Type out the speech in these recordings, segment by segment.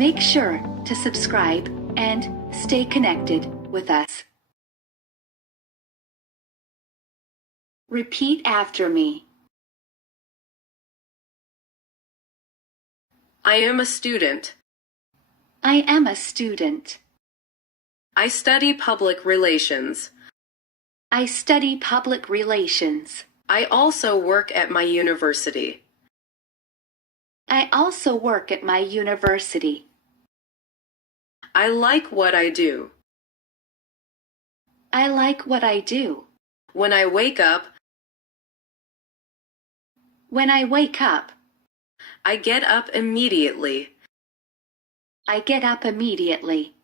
Make sure to subscribe and stay connected with us. Repeat after me. I am a student. I am a student. I study public relations. I study public relations. I also work at my university. I also work at my university. I like what I do. I like what I do. When I wake up, I get up immediately. I get up immediately.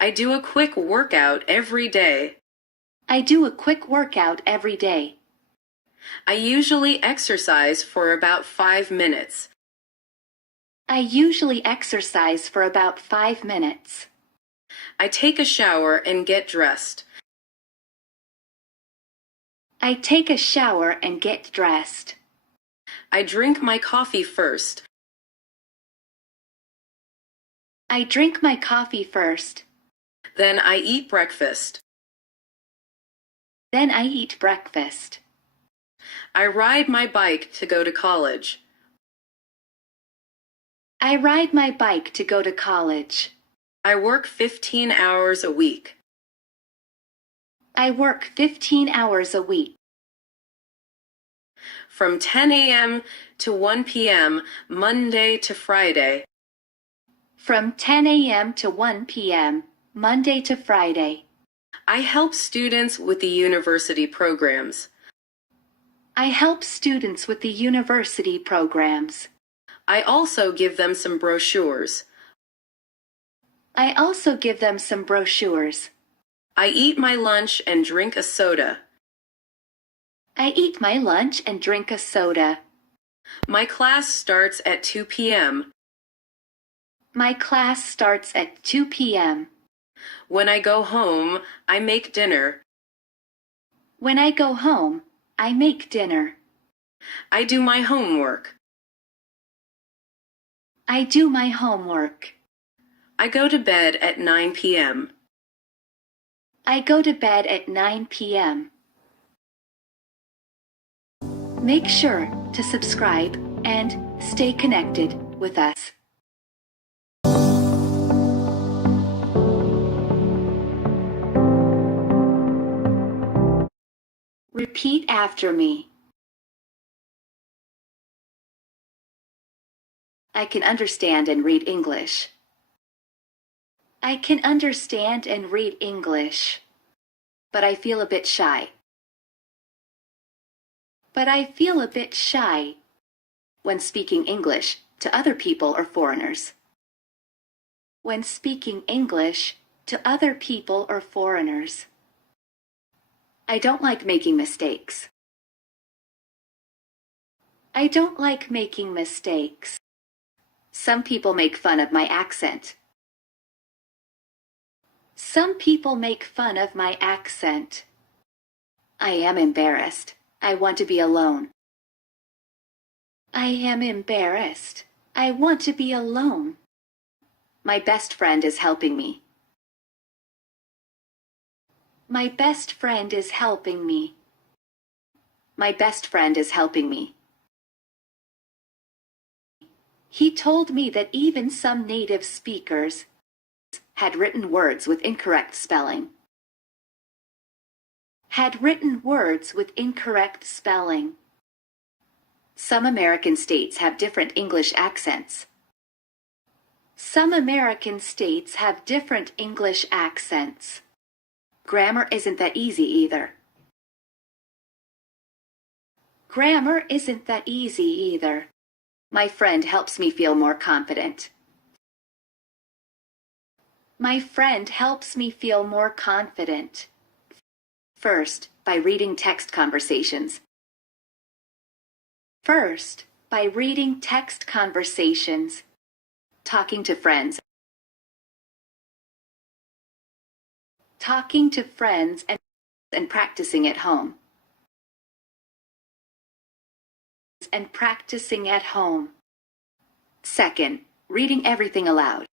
I do a quick workout every day. I do a quick workout every day. I usually exercise for about 5 minutes. I usually exercise for about 5 minutes. I take a shower and get dressed. I take a shower and get dressed. I drink my coffee first. I drink my coffee first. Then I eat breakfast. Then I eat breakfast. I ride my bike to go to college. I ride my bike to go to college. I work 15 hours a week. I work 15 hours a week. From 10 a.m. to 1 p.m., Monday to Friday. From 10 a.m. to 1 p.m., Monday to Friday. I help students with the university programs. I help students with the university programs. I also give them some brochures. I also give them some brochures. I eat my lunch and drink a soda. I eat my lunch and drink a soda. My class starts at 2 p.m. My class starts at 2 p.m. When I go home, I make dinner. When I go home, I make dinner. I do my homework. I do my homework. I go to bed at 9 p.m. I go to bed at 9 p.m. Make sure to subscribe and stay connected with us. Repeat after me. I can understand and read English. I can understand and read English, but I feel a bit shy. But I feel a bit shy when speaking English to other people or foreigners. When speaking English to other people or foreigners. I don't like making mistakes. I don't like making mistakes. Some people make fun of my accent. Some people make fun of my accent. I am embarrassed. I want to be alone. I am embarrassed. I want to be alone. My best friend is helping me. My best friend is helping me. My best friend is helping me. He told me that even some native speakers had written words with incorrect spelling. Had written words with incorrect spelling. Some American states have different English accents. Some American states have different English accents. Grammar isn't that easy either. Grammar isn't that easy either. My friend helps me feel more confident. My friend helps me feel more confident. First, by reading text conversations. First, by reading text conversations. Talking to friends. Talking to friends and practicing at home. And practicing at home. Second, reading everything aloud.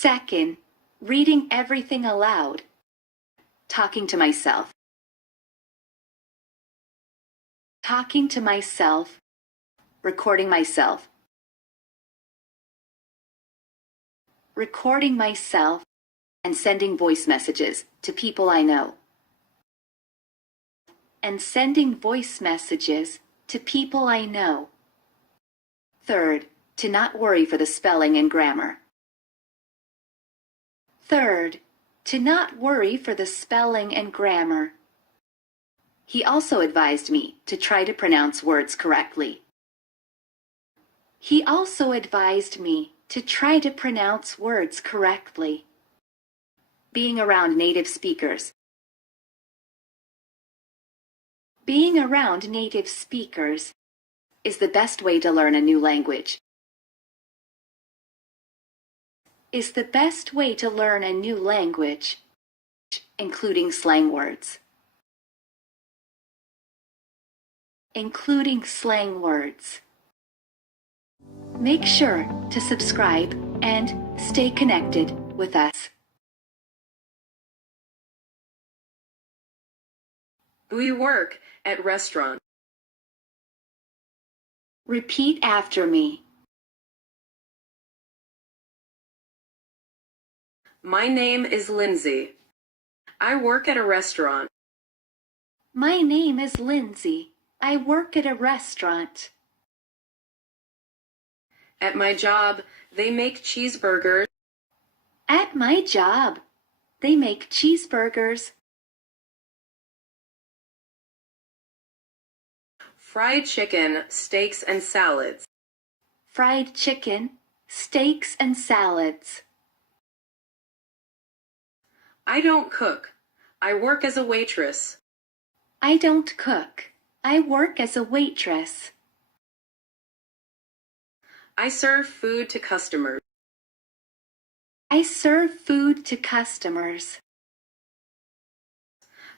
Second, reading everything aloud. Talking to myself. Talking to myself. Recording myself. Recording myself and sending voice messages to people I know. And sending voice messages to people I know. Third, to not worry for the spelling and grammar. Third, to not worry for the spelling and grammar. He also advised me to try to pronounce words correctly. He also advised me to try to pronounce words correctly. Being around native speakers. Being around native speakers is the best way to learn a new language. Is the best way to learn a new language, including slang words. Including slang words. Make sure to subscribe and stay connected with us. We work at restaurant. Repeat after me. My name is Lindsay. I work at a restaurant. My name is Lindsay. I work at a restaurant. At my job, they make cheeseburgers. At my job, they make cheeseburgers. Fried chicken, steaks, and salads. Fried chicken, steaks, and salads. I don't cook. I work as a waitress. I don't cook. I work as a waitress. I serve food to customers. I serve food to customers.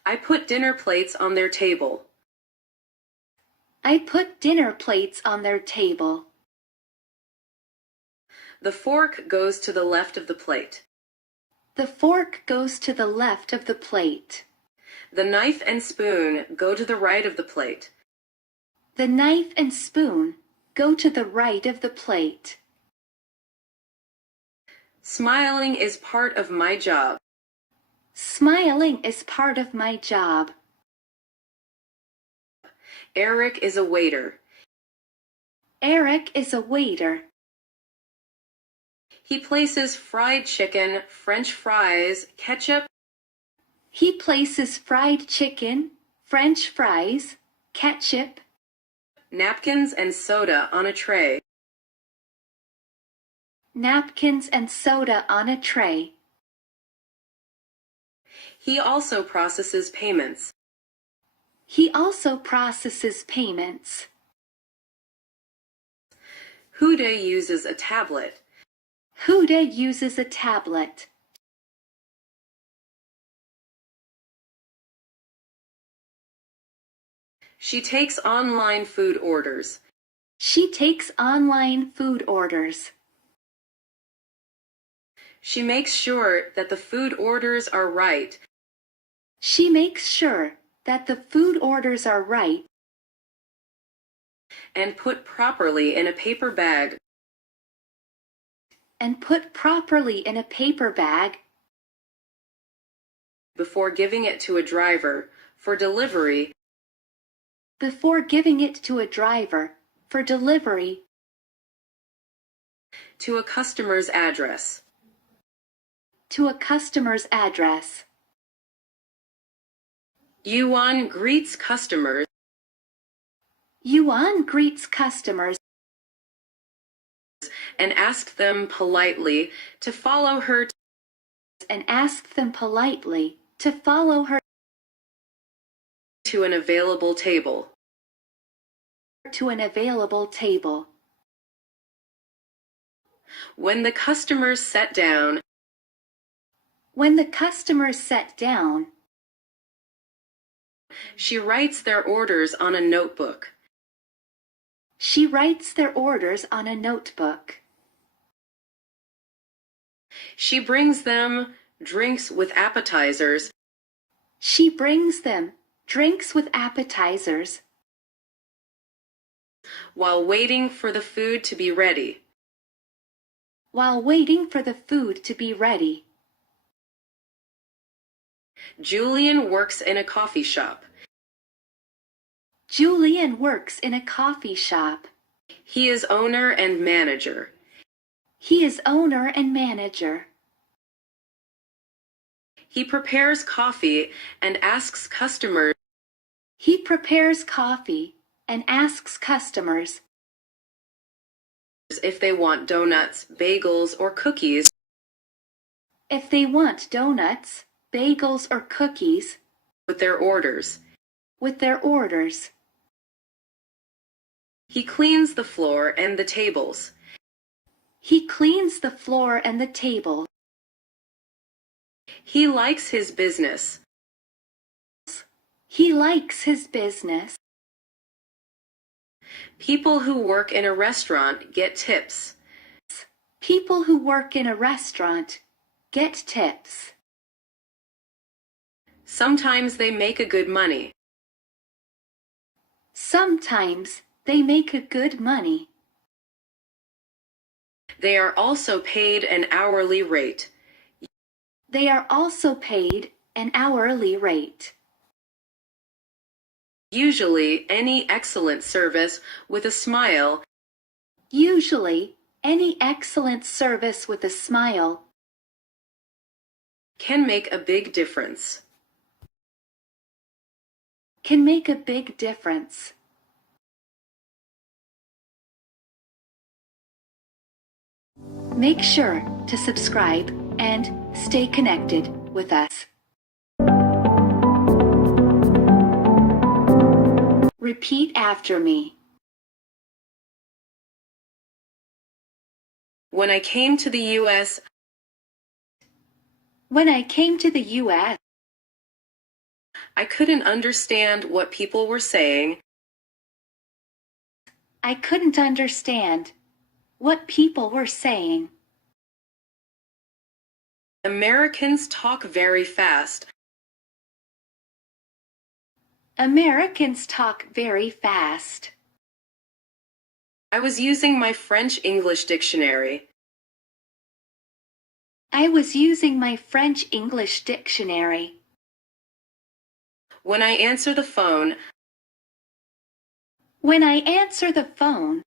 I put dinner plates on their table. I put dinner plates on their table. The fork goes to the left of the plate. The fork goes to the left of the plate. The knife and spoon go to the right of the plate. The knife and spoon go to the right of the plate. Smiling is part of my job. Smiling is part of my job. Eric is a waiter. Eric is a waiter. He places fried chicken, French fries, ketchup. He places fried chicken, French fries, ketchup, Napkins and soda on a tray. Napkins and soda on a tray. He also processes payments. He also processes payments. Huda uses a tablet. Huda uses a tablet. She takes online food orders. She takes online food orders. She makes sure that the food orders are right. She makes sure that the food orders are right and put properly in a paper bag. And put properly in a paper bag before giving it to a driver for delivery. Before giving it to a driver for delivery to a customer's address. To a customer's address. Yuan greets customers. Yuan greets customers and asks them politely to follow her to an available table. When the customers sat down, she writes their orders on a notebook. She brings them drinks with appetizers She brings them drinks with appetizers while waiting for the food to be ready. while waiting for the food to be ready. Julian works in a coffee shop. Julian works in a coffee shop. He is owner and manager. He is owner and manager. He prepares coffee and asks customers He prepares coffee and asks customers if they want donuts, bagels, or cookies if they want donuts, bagels, or cookies with their orders. with their orders. He cleans the floor and the tables. He cleans the floor and the table. He likes his business. He likes his business. People who work in a restaurant get tips. People who work in a restaurant get tips. Sometimes they make a good money. Sometimes they make a good money. They are also paid an hourly rate. They are also paid an hourly rate. Usually, any excellent service with a smile Usually, any excellent service with a smile can make a big difference. can make a big difference. Make sure to subscribe and stay connected with us. Repeat after me. When I came to the U.S., When I came to the U.S., I couldn't understand what people were saying. I couldn't understand what people were saying. Americans talk very fast. Americans talk very fast. I was using my French-English dictionary. I was using my French-English dictionary. When I answer the phone, When I answer the phone,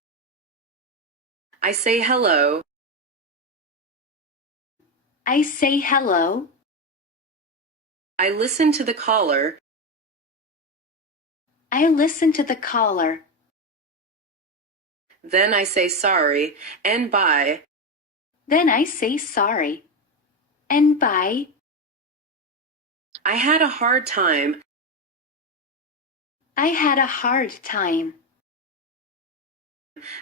I say hello. I say hello. I listen to the caller. I listen to the caller. Then I say sorry and bye. Then I say sorry. And bye. I had a hard time. I had a hard time.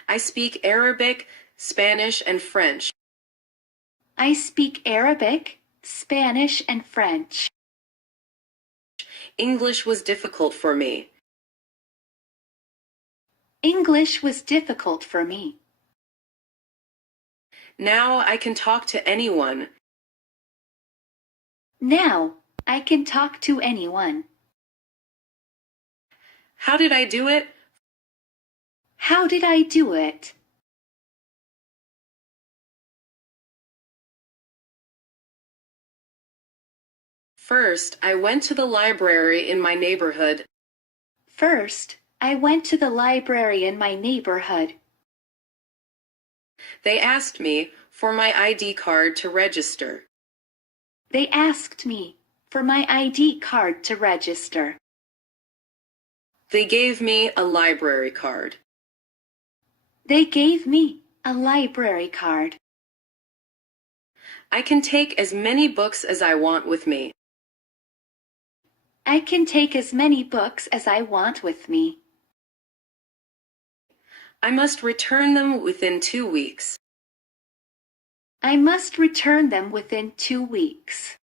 I speak Arabic, Spanish, and French. I speak Arabic, Spanish, and French. English was difficult for me. English was difficult for me. Now I can talk to anyone. Now I can talk to anyone. How did I do it? How did I do it? First, I went to the library in my neighborhood. First, I went to the library in my neighborhood. They asked me for my ID card to register. They asked me for my ID card to register. They gave me a library card. They gave me a library card. I can take as many books as I want with me. I can take as many books as I want with me. I must return them within 2 weeks. I must return them within 2 weeks.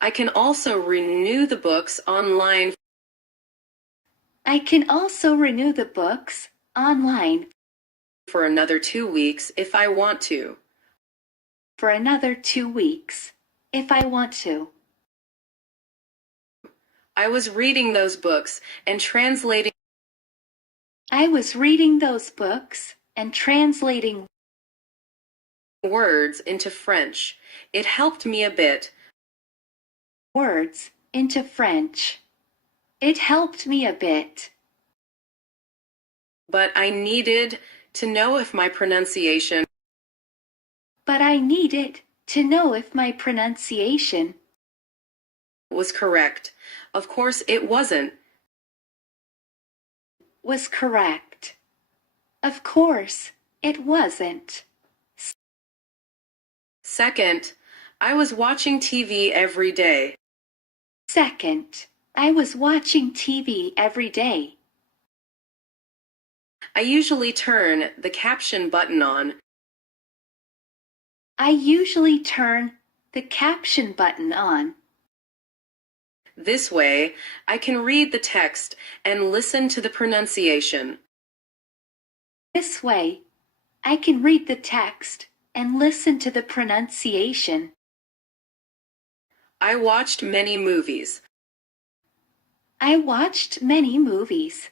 I can also renew the books online. I can also renew the books online For another 2 weeks if I want to. for another 2 weeks, if I want to. I was reading those books and translating I was reading those books and translating words into French. It helped me a bit, words into French. It helped me a bit, but I needed to know if my pronunciation but I needed to know if my pronunciation was correct. Of course, it wasn't. was correct. Of course, it wasn't. Second, I was watching TV every day. Second, I was watching TV every day. I usually turn the caption button on. I usually turn the caption button on. This way, I can read the text and listen to the pronunciation. This way, I can read the text and listen to the pronunciation. I watched many movies. I watched many movies.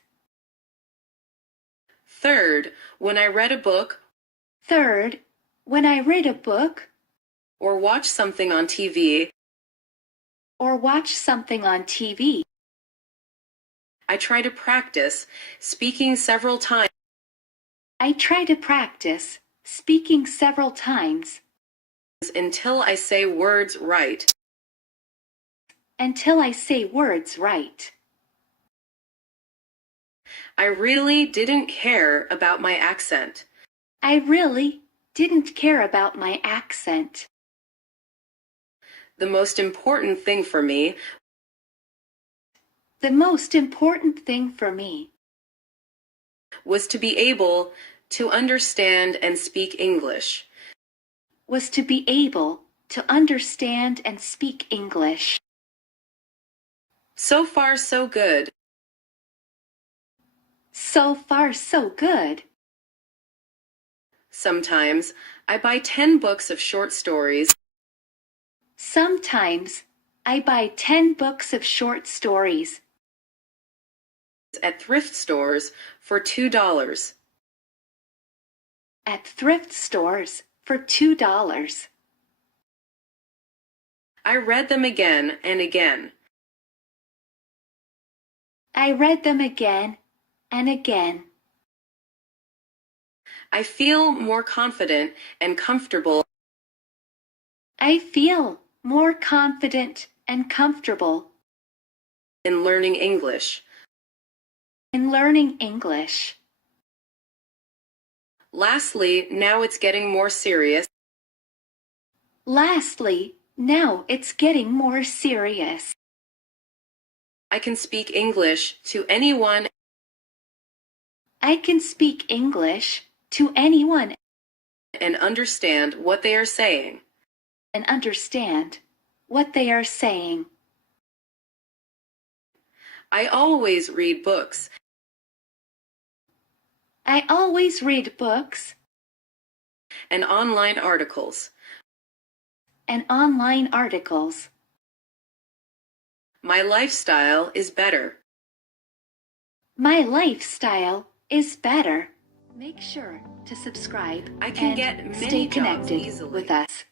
Third, when I read a book Third, when I read a book or watched something on TV, or watched something on TV, I try to practice speaking several times I try to practice speaking several times until I say words right. until I say words right. I really didn't care about my accent. I really didn't care about my accent. The most important thing for me The most important thing for me was to be able to understand and speak English. was to be able to understand and speak English. So far, so good. So far, so good. Sometimes I buy 10 books of short stories Sometimes I buy 10 books of short stories at thrift stores for $2. at thrift stores for $2. I read them again and again. I read them again and again. I feel more confident and comfortable I feel more confident and comfortable in learning English. in learning English. Lastly, now it's getting more serious. Lastly, now it's getting more serious. I can speak English to anyone I can speak English to anyone and understand what they are saying. and understand what they are saying. I always read books I always read books and online articles. and online articles. My lifestyle is better. My lifestyle is better. Make sure to subscribe I can and get many stay jobs connected easily. with us.